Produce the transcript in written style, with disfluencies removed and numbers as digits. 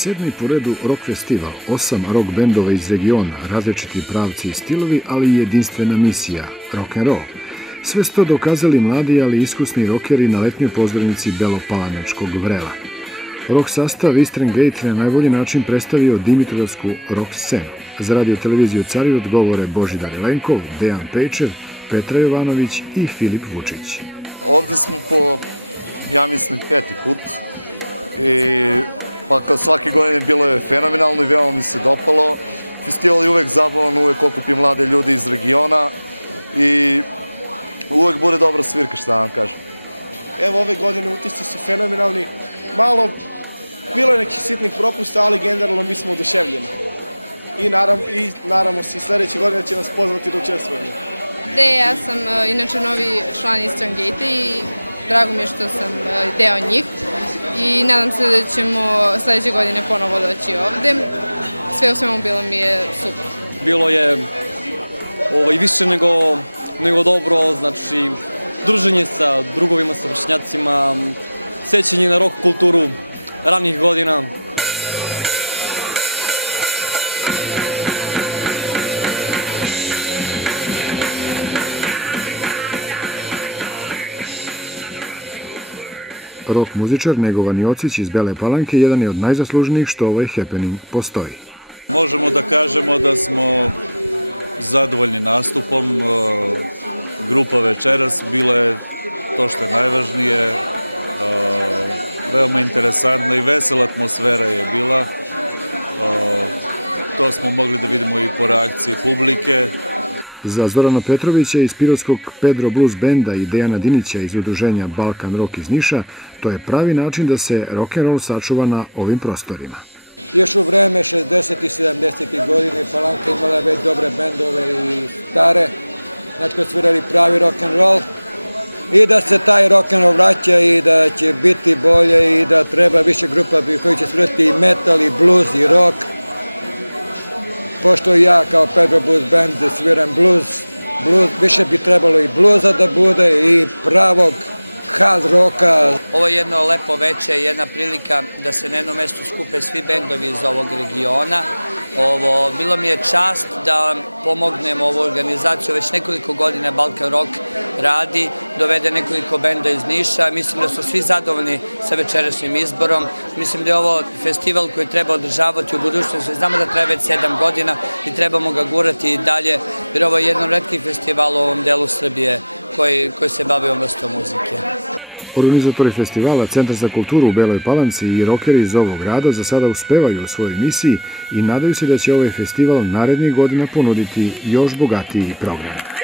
Sedmi po redu rock festival, 8 rock bendova iz regiona, različiti pravci i stilovi, ali i jedinstvena misija, rock and roll. Sve su to dokazali mladi, ali iskusni rokeri na letnjoj pozornici Belopalanačkog vrela. Rock sastav Eastern Gate na najbolji način predstavio Dimitrovsku rock scenu. Za radio televiziju Cariud govore Božidar Lenkov, Dejan Pejčev, Petra Jovanović i Filip Vučić. Ovde smo po, ja mislim, 5. put. Pa kao svake godine bilo je fenomenalno i veoma mi se dopalo. Festival je uvek zabavan, uvek okupi mlade ljude iz regiona i uvek bude dobra svirka, šta vam kažem. Evo, ove godine utisci su fenomenalni. Malo, bilo je nekih sitnih propusta, ali generalno mi smo oduševljeni. I naravno i sledeće godine će nas pozvati da učestvujemo. Ja sam inače novi član Eastern Gate i drago mi je što sam deo njih i nadam se da ćemo sledeće godine ponovo doći ovde. Sve u svemu bilo mi je super. Bilo je više nego dobro, znači druženje sa drugovima, sa vršnjacima, sećanje na rock kulturu ranih godina. Rock muzičar Negovan Jocić iz Bele Palanke jedan je od najzaslužnijih što ovaj happening postoji. Možemo da kažemo da smo zadovoljni nastupom. Grupa večeras bila je to što je najvažnije, veoma interesantna i vesela atmosfera je bila. To smo mogli da vidimo i po reakciji publike. Za Zorana Petrovića iz pirotskog Pedro Blues benda i Dejana Dinića iz udruženja Balkan Rock iz Niša, to je pravi način da se rock'n'roll sačuva na ovim prostorima. Još u vreme 60. i 70. godine Palanka imala već dobre bendove i stare, znači koji svirali pravi rock'n'roll i da se taj rock'n'roll vraća i da će biti bolje i da treba više grupa koji će svirati i metal i blues i rock. Pošto ja kao Pedro Blues Band sviram blues, više bi trebalo i bluza da bude i pravog hard rocka. Ovo je jedno lepo veče, jedna prilika da se na jednom mestu skupe svi bendovi iz ovog regiona. Bilo mi je čast da pomognem ovu organizaciju, već nekoliko godina Balkan Rock radi, dovede nekoliko benda iz Niša. Mislim da su svi zadovoljni sa večerašnjim izborom. Mislim da je ovo festival koji treba održavati u budućnosti. Znamo da treba već 7 godina i trebamo ga gurati i dalje, jer ovo je jedan od retkih festivala u ovom delu Srbije koji se bavi ovom vrstom muzike. Organizatori festivala, Centar za kulturu u Beloj Palanci i rokeri iz ovog grada za sada uspevaju u svojoj misiji i nadaju se da će ovaj festival narednih godina ponuditi još bogatiji program.